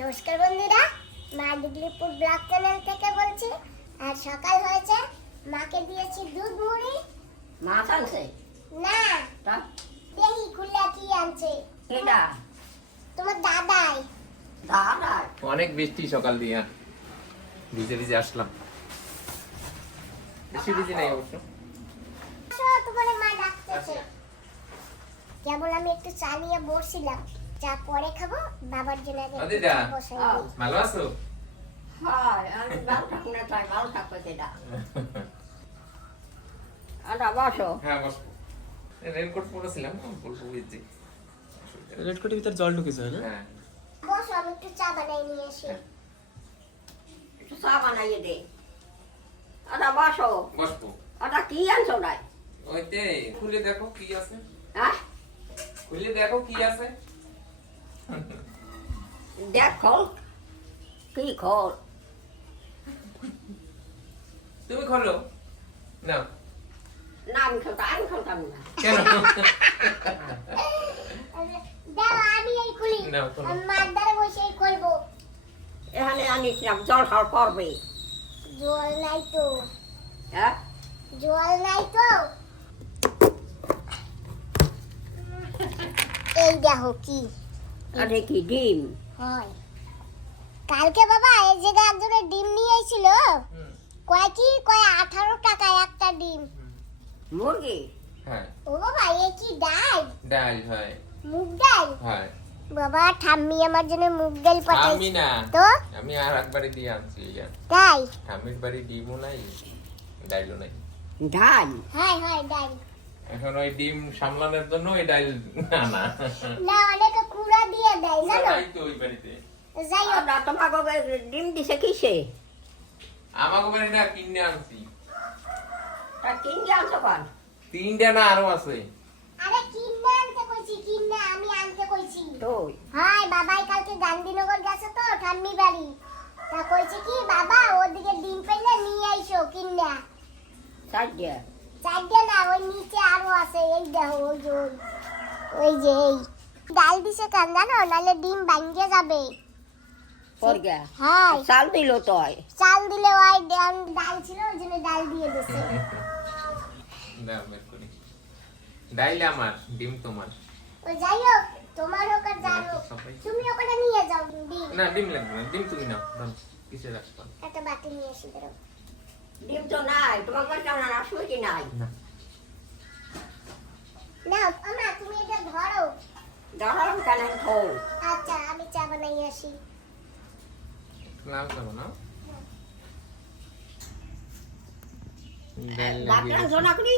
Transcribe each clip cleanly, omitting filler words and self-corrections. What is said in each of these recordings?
নমস্কার বন্ধুরা, মা ডিগলিপুর ব্লগ চ্যানেল থেকে বলছি। আর সকাল হয়েছে, মাকে দিয়েছি দুধ মুড়ি। মাছ আনছে না, তা দেখি খুলে কি আনছে। এটা তোমার দাদাই। দাদা অনেক বৃষ্টি সকাল দিয়ে ভিজে ভিজে আসলাম। বেশি ভিজে নাই অবশ্য। তোমার মা ডাকতেছে। কেবল আমি একটু চা নিয়ে বসছিলাম, চা পরে খাবো, বাবার জন্য আগে একটু দিদা, চা বসাই দিই। ভালো আছো? হয় আমি ভালো থাকুন না তাই ভালো থাকবে সেটা আটা বসো হ্যাঁ বসো। রেনকোট পরেছিলাম, বলবো ভিজে। রেনকোটের ভিতর জল ঢুকেছে না? হ্যাঁ বসো, আমি একটু চা বানাই নিয়ে আসি। একটু চা বানাইয়ে দে আটা বসো বসবো। আটা কি আনছো নাই ওইতে খুলে দেখো কি আছে। হ্যাঁ খুলে দেখো কি আছে। দেখ খোল কি খোল তুমি খোলো না। না আমি খেলতাম না কেন? দাও, আমি এই খুলি। নাও, খোলো। আমি মার দ্বারা বসে খুলবো। এখানে আনিছিলাম জল খাওয়ার পড়বে জল নাই তো, হ্যাঁ জল নাই তো। এই দেখো কি আরে কি ডিম হয়। কালকে বাবা এই জায়গায় একজনের ডিম নিয়ে এসেছিল। কয় 18 টাকা একটা ডিম। মুরগি হ্যাঁ ও বাবা, এ কি ডাল? ডাল হয়। মুগ ডাল? হয়। বাবা ঠাম্মি আমার জন্য মুগ ডাল আমি পাঠাইছে। না, তো আমি আর একবারই দিয়ে আনছি। তাই? আমির বাড়ি ডিমও নাই, ডাইলও নাই। ডাল হয় ডাল। এখন ওই ডিম সামলানোর জন্য ওই ডাইল না না না, অনেকে কুড়া দিয়ে দেয় জানো। নাই তো ওই বাড়িতে। যাই হোক, আমরা তোমাকে ডিম দিছে কিসে আমাকে বাড়ি না কিনে আনছি। তা কিনলে আনছো কান 3টা না আরো আছে। আরে কিন্না আনতে কইছি, কিন্না আমি আনতে কইছি। তুই হাই বাবাই কালকে গান্ধীনগর গেছে তো ঠাম্মি বাড়ি। তা কইছে কি বাবা ওদিকে ডিম পেলে নিয়ে আইসো কিন্না। সাজিয়া চারটে না, ওই নিচে আরো আছে। এই দেখো ওই যে এই ডাল দিছে কেন জানো, নালে ডিম ভাঙে যাবে। পড়গা হাই চাল দিল তোয় চাল দিলে ওই ডাল ছিল, ওই জন্য ডাল দিয়ে দিছে। দাও বের করি। ডাইল আমার, ডিম তোমার। ও যাই হোক, তোমার হোক আর যার হোক, তুমি ওখানে নিয়ে যাও ডিম। না ডিম লাগবে না, ডিম তুমি নাও। দাও কিসে রাখবা? একটা বাটি নিয়ে এসে ধরো। ডিম তো নাই তোমার কাছে কেমন আসবে কি নাই না নাও আমা, তুমি এটা ধরো। দাঁড়ালাম কেন খো আচ্ছা, আমি চা বানাই আসি। লাল খাবো না। বাটলা জোনা করি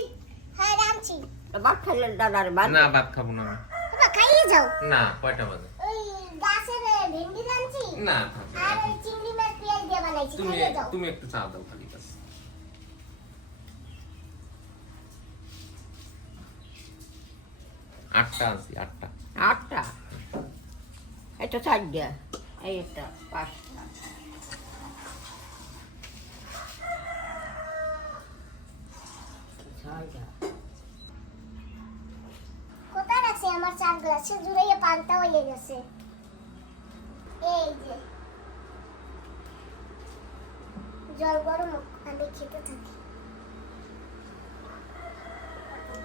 হ্যাঁ রামছি। বাট খাইলে দাদার বাদ না ভাত খাবো না আমি। বাবা খাইয়ে যাও। না কয়টা বাজে? ওই গাছের ভেন্ডি রাঁধছি না থাকবে আর না। ওই চিংড়ি মাছ পেঁয়াজ দিয়ে বানাইছি, তুমি খাইয়ে যাও। তুমি একটু চা দাও খালি বাস। 8টা আনছি, 8টা। আটটা এটা চারটা এই একটা পাঁচটা ছয়টা কোথায় রাখছি আমার চার গ্লাসে জুড়ে পান্তা হয়ে গেছে। এই যে জল গরম হোক, আমি খেতে থাকি।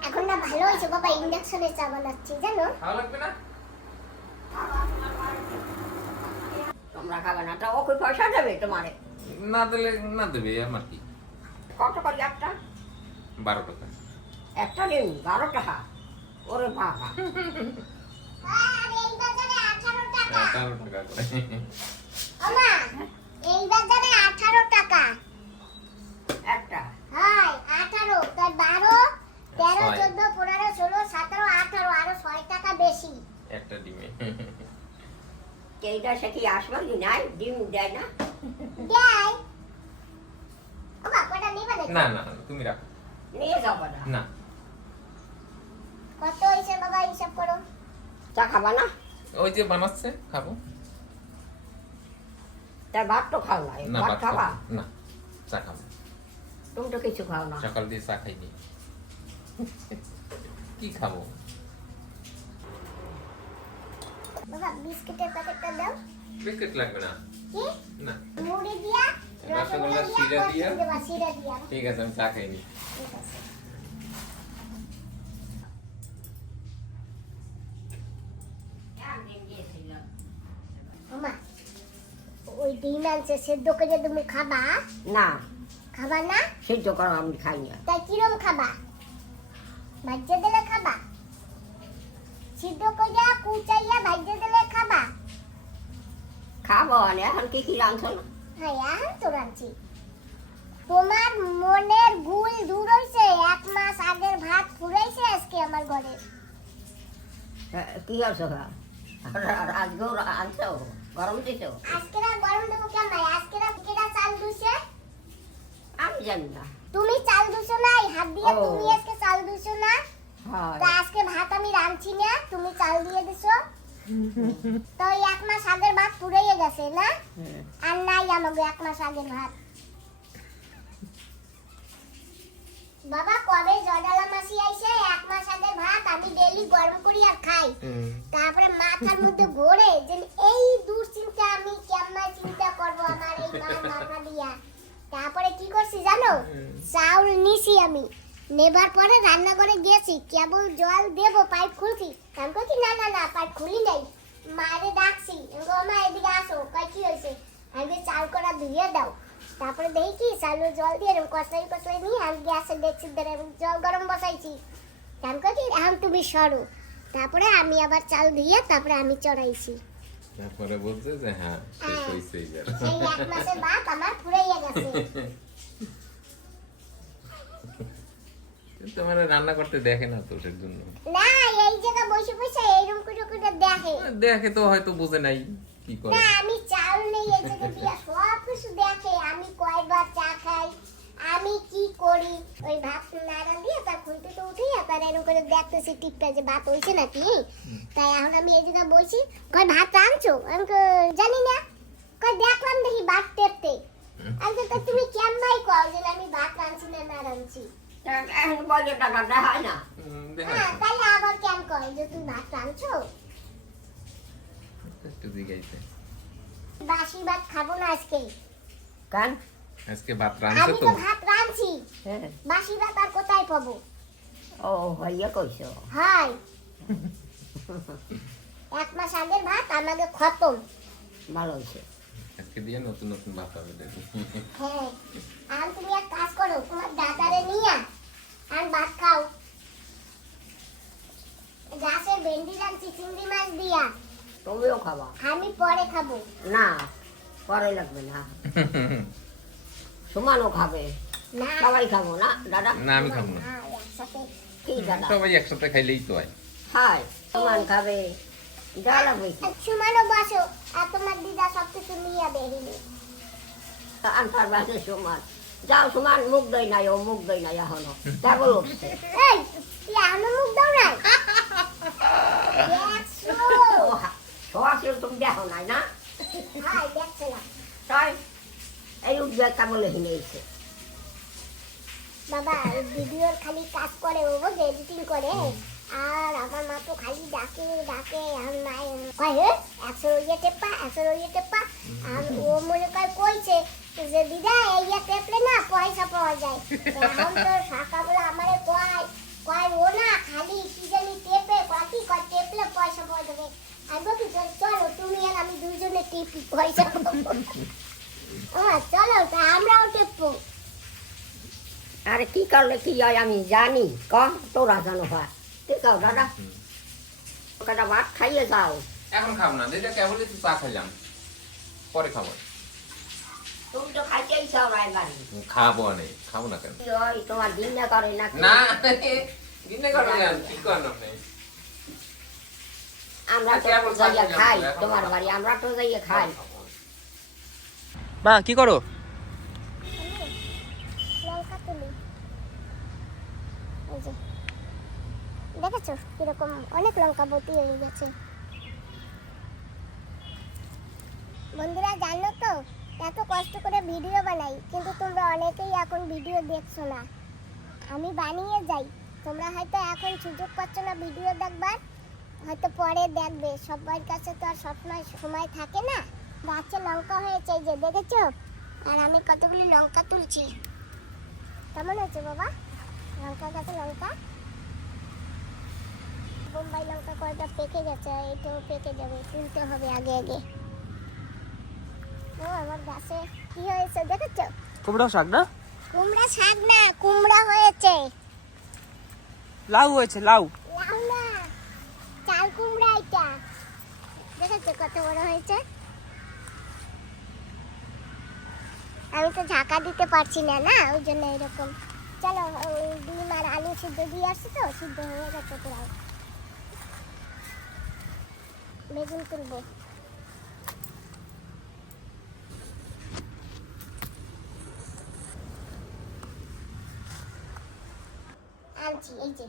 এখন না ভালো হয়েছে বাবা, ইন্ডাকশনে চা বানাচ্ছি জানো। ভালো লাগবে না? তোমরা খাবে না তা ওকে পয়সা দেবে তোমারে না দিলে না দেবে, আমার কি। কত করে একটা 12 টাকা। একটা দিন 12 টাকা ওরে বাবা আর এই বাজারে 18 টাকা। 18 টাকা করে। আমা, এই বাজারে 18 টাকা। একটা হাই 18, তাই 12, 13, ছয়। 14, 15, 16, 17, 18, আরো 6 টাকা বেশি। একটা ডিমে। এইটা সে কি আসবে কি নাই ডিম দেয় না দেয়। ও বাবাটা নিবা নাকি? না না তুমি রাখো। নিয়ে যাবো না না কত হইছে বাবা, হিসাব করো। চা খাবা না ওই যে বানাচ্ছে খাবো। তাই ভাত তো খাও না না ভাত ভাত খাবা খাবো না, চা খাবো। তুমি তো কিছু খাও না সকাল দিয়ে চা খাইনি। কি খাবো? বাবা বিস্কিটের প্যাকেটটা দাও। বিস্কিট লাগবে না কি না মুড়ি দিয়া রসগোল্লা শিরা দিয়া দেবা শিরা দিয়া ঠিক আছে আমি চা খাইনি ঠিক আছে একদিন গিয়েছিলাম। ওমা ওই ডিম আনছে সেদ্ধ করে তুমি খাবা না খাবা না সিদ্ধ করো আমি খাই না। তাই কিরম খাবা ভাজ্যে দিলে খাবা সিদ্ধ কইরা কুচাইয়া ভাজ্যে দিলে খাবা খাবো না, এখন কি রাঁধছো না? হ্যাঁ এখন তো রাঁধছি তোমার মনের গুল দূর হইছে 1 মাস আগের ভাত ফুরাইছে আজকে আমার ঘরে কি হচ্ছে আজকেও আনছো গরম দিছো? আজকে না গরম দেবো কেন আজকে না কেডা চাল দুছে আমি জানি না। তুমি চাল দুছো নাই হাত দিয়ে ও। তুমি আজকে চাল দুছো না হয় তা আজকে ভাত আমি রাঁধছি না তুমি চাল দিয়ে দিছো তো ওই 1 মাস আগের ভাত ফুরাইয়ে গেছে না হুম। আর নাই আমাকে 1 মাস আগের ভাত বাবা কবে জডালা মাসি আইছে 1 মাস আগের ভাত আমি ডেইলি গরম করি আর খাই তারপরে মাথার মধ্যে ঘোরে যে এই দুশ্চিন্তা আমি কেমন চিন্তা করব আমার এই মাথা দিয়া তারপরে কি করছি জানো চাউল নিছি আমি নেবার পরে রান্নাঘরে গেছি কেবল জল দেবো পাইপ খুলছি আমি কইছি না না না পাইপ খুলি নাই মারে ডাকছি মা এদিকে আসো কই কি হয়েছে আমি চাল করা ধুয়ে দাও তারপরে দেখি কি চালু জল দিয়ে কষাই কষাই নিয়ে আমি গ্যাসে দেখছি ধরে জল গরম বসাইছি আমি কইছি এখন তুমি সরো তারপরে আমি আবার চাল ধুয়ে তারপরে আমি চড়াইছি তারপরে বলছে যে হ্যাঁ শেষ হয়েছে এবার সেই 1 মাসের ভাত আমার ফুরাইয়া গেছে তোমার রান্না করতে দেখে না তো সের জন্য না এই জায়গা বসে বসে এইরকম করে করে দেখে দেখে তো হয়তো বুঝে নাই কি করে না আমি চাল নেই এই জায়গা দিয়া সব কিছু দেখে আমি কয়বার চা খাই আমি কি করি ওই ভাত নাড়া দিয়ে তার খুলতে তো উঠি তার এরকম করে দেখতেছি টিপটা যে ভাত হইছে নাকি তাই এখন আমি এই জায়গা বসি কই ভাত রাঁধছো আমি জানি না কই দেখলাম দেখি ভাত টেপতে আমি তো তুমি কেমন কও যে আমি ভাত রাঁধছি না না রাঁধছি এখন বলে টাকা দেখায় না। দেখা হ্যাঁ তাহলে আবার কেন কয় যে তুমি ভাত রাঁধছো একটু জিগাইছে বাসি ভাত খাবো না আজকে কান আজকে ভাত রাঁধছে আমি তো তো ভাত রাঁধছি হ্যাঁ। বাসি ভাত আর কোথায় পাবো ও ভাইয়া কইছো হাই 1 মাস আগের ভাত আমাকে খতম ভালো হয়েছে। আজকে দিয়ে নতুন নতুন ভাত হবে দেখি হ্যাঁ আর তুমি এক কাজ করো তোমার দাদারে নিয়ে আর ভাত খাও গাছের ভেন্ডি রাখছি চিংড়ি মাছ দিয়া তুমিও খাবা? আমি পরে খাবো না পরে লাগবে না, সুমানও খাবে, না সবাই খাবো না দাদা? না আমি খাবো না না, একসাথে কি দাদা? সবাই একসাথে খাইলেই তো হয় হাই সুমান খাবে, যা লাগবে কি সুমানও বসো আর তোমার দিদা সব কিছু নিয়ে বেরিয়ে আনসার বাসে সুমান যাও। সুমান মুখ দেয় নাই, ও মুখ দেয় নাই এখনো, কেবল উঠছে। এই তুই এখনো মুখ দাও নাই দেখছো সরাসরি তুমি দেখো নাই না? হাই দেখছিলাম তাই এই উঠবে কেবল হিনেছে। বাবা ভিডিওর খালি কাজ করে ও বুঝে এডিটিং করে আর আমার মা তো খালি ডাকে ডাকে আর নাই কয় হে 100 ইয়ে টেপা 100 ইয়ে টেপা আর ও মনে করে কইছে যে দিদা এই ইয়ে টেপলে না পয়সা পাওয়া যায় এখন তো সকালবেলা আমারে কয় কয় ও না খালি কি জানি টেপে কয় কয় টেপলে পয়সা পাওয়া যাবে আমি বলি চলো তুমি আর আমি দুইজনে টিপি পয়সা পাবো চলো তা আমরাও টেপবো আরে কি করলে কি হয় আমি জানি, ক তোরা জানো ভাত কি কও দাদা? ওটা ভাত খাইয়ে যাও। এখন খাবো না দিদা কেবল একটু চা খাইলাম পরে খাবো তুমি তো খাইতেই চাও রায় বাড়ি, খাবো না খাবো না কেন কি হয় তোমার দিন না করে না? না দিনে করে কি করেন আপনি আমরা তো কেবল যাইয়া খাইলাম, খাই এখন তোমার খাবো। বাড়ি, আমরা তো যাইয়া খাই। মা কি করো? লঙ্কা তুলি এই যে দেখেছো কিরকম অনেক লঙ্কা বতি হয়ে গেছে বন্ধুরা জানো তো এত কষ্ট করে ভিডিও বানাই কিন্তু তোমরা অনেকেই এখন ভিডিও দেখছো না আমি বানিয়ে যাই তোমরা হয়তো এখন সুযোগ পাচ্ছ না ভিডিও দেখবার হয়তো পরে দেখবে সবার কাছে তো আর সবসময় সময় থাকে না গাছে লঙ্কা হয়েছে, এই যে দেখেছো? আর আমি কতগুলি লঙ্কা তুলছি। কেমন হয়েছে বাবা লঙ্কা গাছে লঙ্কা? বোম্বাই লঙ্কা কয়টা পেকে গেছে, এটাও পেকে যাবে, তুলতে হবে আগে আগে। ও আমার গাছে কি হয়েছে দেখেছো? কুমড়া শাক না? কুমড়া শাক না, কুমড়া হয়েছে। লাউ হয়েছে, লাউ। লাউ না, চাল কুমড়া এটা। দেখেছো কত বড় হয়েছে? আমি তো ঝাঁকা দিতে পারছি না, না ওই জন্য এরকম। চলো ডিম আর আলু সিদ্ধ দিয়ে আসছি তো, সিদ্ধ হয়ে গেছে প্রায়। বেগুন তুলবো। আনছি এই যে,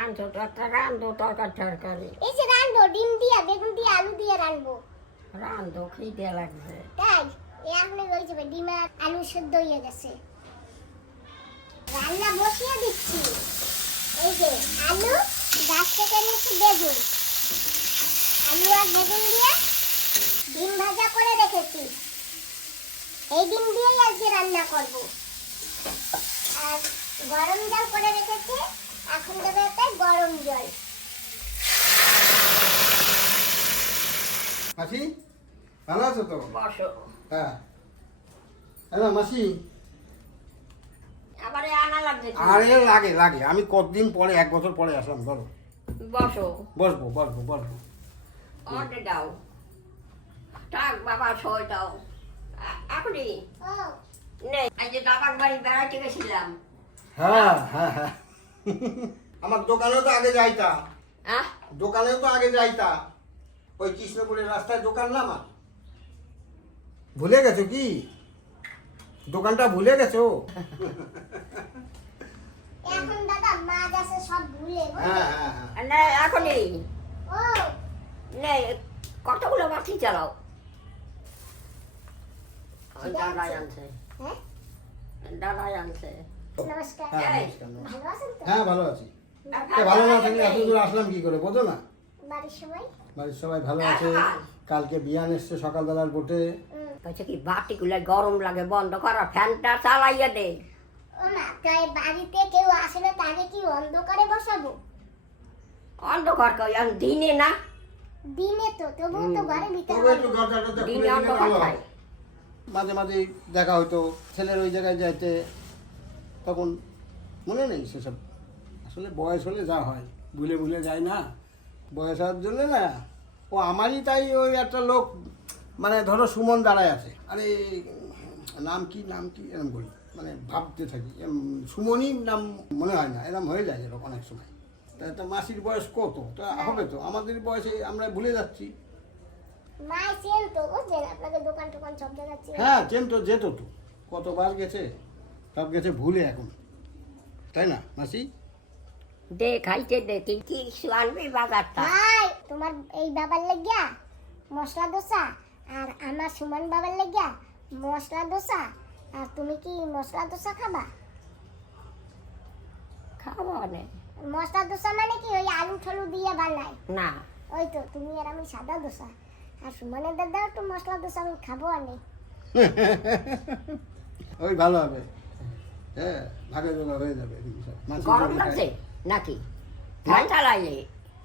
আনছো তরকারি, রান্ধো তরকারি। এই যে রানবো, ডিম দিয়া বেগুন দিয়ে আলু দিয়ে রানবো। রান্ধো, খিদে লাগছে। তাই এখন হয়ে যাবে, ডিম আর আলু সেদ্ধ হয়ে গেছে। রান্না বসিয়ে দিচ্ছি। এই যে আলু, গাছ থেকে নিচ্ছি বেগুন, আলু আর বেগুন দিয়ে ডিম ভাজা করে রেখেছি। এই ডিম দিয়েই আজকে রান্না করব। আর গরম জল করে রেখেছি, এখন দেবে একটা গরম জল। মাসি ভালো আছো তো? বসো। হ্যাঁ হ্যালো মাসি। আবার আনা লাগছে। আরে লাগে লাগে, আমি কতদিন পরে, 1 বছর পরে আসলাম। বলো। বসো। বসবো বসবো বসবো। অর্ডার দাও। থাক বাবা, সই দাও। এখনই ও নেই। এই যে দাদার বাড়ি বেড়াইতে গেছিলাম। হ্যাঁ হ্যাঁ হ্যাঁ আমার দোকানেও তো আগে যাইতা, আহ, দোকানেও তো আগে যাইতা। ওই কৃষ্ণপুরের রাস্তায় দোকান না আমার। ভুলে গেছো কি? দোকানটা ভুলে গেছো? এখন দাদা মাছ আছে সব ভুলে গো। হ্যাঁ হ্যাঁ হ্যাঁ নেই এখনই ও নেই। কতগুলো বাটি চালাও। ওই দাদাই আনছে, হ্যাঁ দাদাই আনছে। নমস্কার। হ্যাঁ এই, নমস্কার, নমস্কার। ভালো আছেন তো? হ্যাঁ ভালো আছি। ভালো না থাকলে এত দূর আসলাম কি করে, বোঝো না? বাড়ির সবাই? বাড়ির সবাই ভালো আছে। কালকে বিয়ান এসছে সকালবেলার বোটে। বলছে কি বাটিগুলো গরম লাগে, বন্ধ করো, ফ্যানটা চালাইয়া দে। ও মা, তাই বাড়িতে কেউ আসে না, তাকে কি অন্ধকারে বসাবো? অন্ধকার কই, এখন দিনে না, দিনে তো, তবুও তো ঘরে ভিতরে তবু একটু দরজা টরজা খুলে দিনে দিলে অন্ধকার ভালো হয়। খাই। মাঝে মাঝে দেখা হইতো, ছেলের ওই জায়গায় যাইতে, তখন মনে নেই সেসব। আসলে বয়স হলে যা হয়, ভুলে ভুলে যায় না। বয়স হওয়ার জন্য না, ও আমারই তাই ওই একটা লোক, মানে ধরো সুমন দাঁড়ায় আছে, আরে নাম কি নাম কি এরম বলি, মানে ভাবতে থাকি সুমনই নাম মনে হয় না, এরম হয়ে যায় এরকম অনেক সময়। তা মাসির বয়স কত? তা হবে তো, আমাদের বয়সে আমরা ভুলে যাচ্ছি। মা চেন তো, বুঝলেন, আপনাকে দোকান টোকান সব জায়গা চেন। হ্যাঁ চেন তো, যেত তো, কতবার গেছে, সব গেছে ভুলে এখন, তাই না মাসি? দে খাইতে দে, তুই কি আনবি বাজারটা? ভাই, তোমার এই বাবার লাগিয়া মশলা দোসা, আর আমার সুমন বাবার লাগিয়া মশলা দোসা। আর তুমি কি মশলা দোসা খাবা? খাবো না। মশলা দোসা মানে কি ওই আলু ঠলু দিয়ে বানায়, না, ওই তো। তুমি আর আমি সাদা দোসা, আর সুমনের দাদা একটু মশলা দোসা আমি খাবো আনে। ওই ভালো হবে, হ্যাঁ ভাগে জোগা হয়ে যাবে। মাসি গরম যদি লাগছে খায়। নাকি? ফ্যান চালাইলে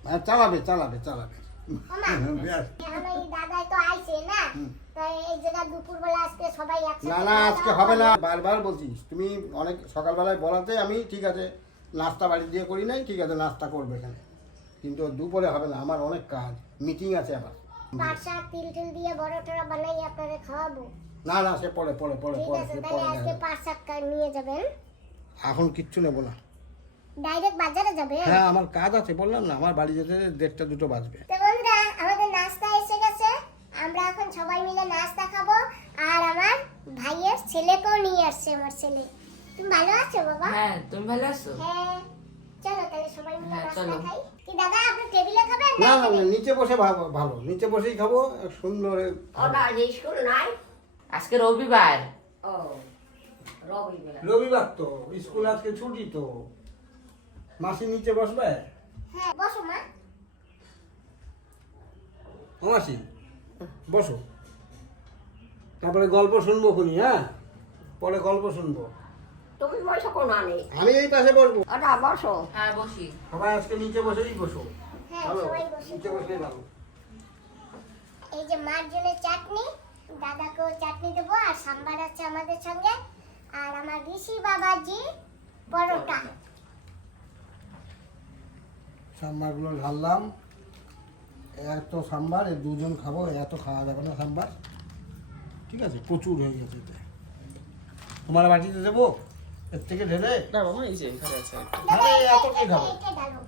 হ্যাঁ চালাবে চালাবে চালাবে। ওমা, এখন এই দাদাই তো আইছে না, তাই এই জায়গা দুপুরবেলা আজকে সবাই একসাথে না না খাওয়া আজকে দাওয়া হবে না, করবো। বারবার বলছিস তুমি, অনেক সকালবেলায় বলাতে আমি ঠিক আছে নাস্তা বাড়ি দিয়ে করি নাই, ঠিক আছে নাস্তা করবে এখানে, কিন্তু দুপুরে হবে না, আমার অনেক কাজ, মিটিং আছে আবার। পাট শাক তিল টিল দিয়ে বড় টড়া বানাই আপনাদের খাওয়াবো। না না সে পরে পরে পরে ঠিক পরে আছে, সে তাহলে পরে আজকে দেখা যাবে। পাট শাক নিয়ে যাবেন। এখন কিচ্ছু নেবো না। ডাইরেক্ট বাজারে যাবেন? হ্যাঁ আমার কাজ আছে, বললাম না, আমার বাড়ি যেতে 1:30 2টো বাজবে। তো বন্ধুরা, আমাদের নাস্তা এসে গেছে, আমরা এখন সবাই মিলে নাস্তা খাবো। আর আমার ভাইয়ের ছেলেকেও নিয়ে আসছে, আমার ছেলে। তুমি ভালো আছো বাবা? হ্যাঁ, তুমি ভালো আছো? হ্যাঁ, চলো তাহলে সবাই মিলে হ্যাঁ, নাস্তা চলো। খাই। কি দাদা, আপনি টেবিলে খাবেন? না না না, নিচে বসে ভালো, নিচে বসেই খাবো, সুন্দর। ওটা স্কুল নাই? আজকে রবিবার। ও, রবিবার। রবিবার তো, স্কুল আজকে ছুটি তো। মাসি নিচে বসবে? হ্যাঁ, বসো মা। ও মাসি বসো। তারপরে গল্প শুনবো খুনি, হ্যাঁ পরে গল্প শুনবো। তুমি বসো কোন আনে আমি এই পাশে বসবো। ওটা বসো। হ্যাঁ বসি। সবাই আজকে নিচে বসেই বসো। হ্যাঁ ভালো, সবাই বসে নিচে বসলেই ভালো। এই যে মার জন্য চাটনি, দাদাকেও চাটনি দেবো, আর সাম্বার আছে আমাদের সঙ্গে, আর আমার ঋষি বাবাজি পরোটা। সাম্বারগুলো ঢাললাম, এত সাম্বার এই দুজন খাবো, এত খাওয়া যাবে না সাম্বার, ঠিক আছে প্রচুর হয়ে গেছে এটা। তোমার বাটিতে দেবো এর থেকে ঢেলে? না মামা এই যে এখানে আছে একটা। দাদা, আরে, এটা- এত কে এটা- খাবে? এটা ঢালো।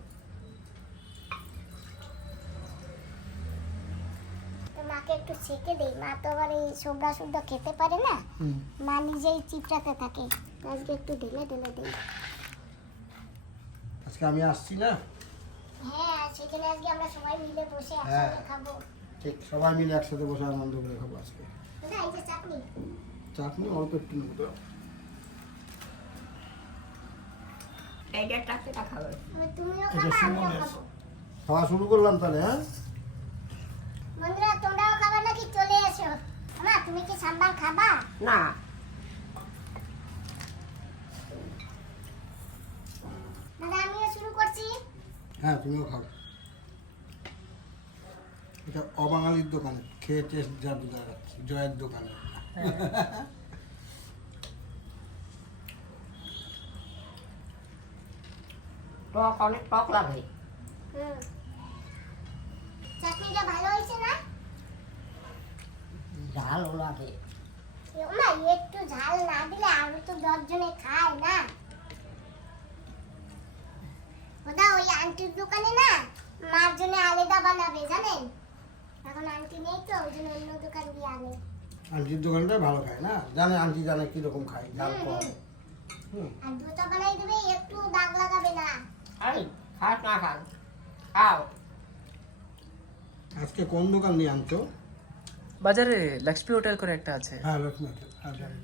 তো মাকে একটু ছেঁকে দেই, মা তো আবার এই সোবরা শুদ্ধ খেতে পারে না, হুম। মা নিজেই চিপড়াতে থাকে, আজকে একটু ঢেলে ঢেলে দিই। আজকে আমি আসছি না, হ্যাঁ সেখানে আজকে আমরা সবাই মিলে বসে হ্যাঁ। একসাথে খাবো। ঠিক সবাই মিলে একসাথে বসে আনন্দ করে খাবো আজকে। দাদা এই যে চাটনি, চাটনি অল্প একটু নেবো তো। এইটা চারটেটা খাবে। তুমিও এটা খাবা আমিও সুমনের। খাবো। খাওয়া শুরু করলাম তাহলে, হ্যাঁ বন্ধুরা তোমরাও খাবার নাকি চলে এসো। মা তুমি কি সাম্বার খাবা? না দাদা আমিও শুরু করছি। হ্যাঁ তুমিও খাও। এটা অবাঙালির দোকানে খেয়ে টেস্ট যা বোঝা যাচ্ছে, জয়ের দোকানে। টক অনেক টক লাগে। হুম। চাটনিটা ভালো হয়েছে না? ঝালও লাগে। মা একটু ঝাল না দিলে আরো তো 10 জনে খায় না। ওটা ওই আন্টির দোকানে না মার জন্য আলাদা বানাবে জানেন, এখন আন্টি নেই তো ওই জন্য অন্য দোকান দিয়ে আনে। আন্টির দোকানটা ভালো খায় না, জানে আন্টি জানে কিরকম খায়, ঝাল কম। হুম। আর দুটো বানাই দেবে, একটু দাগ লাগাবে না। আরে খাস না খাস খাও। আজকে কোন দোকান দিয়ে আনছো? বাজারে লক্ষ্মী হোটেল করে একটা আছে। হ্যাঁ লক্ষ্মী হোটেল, হ্যাঁ জানি।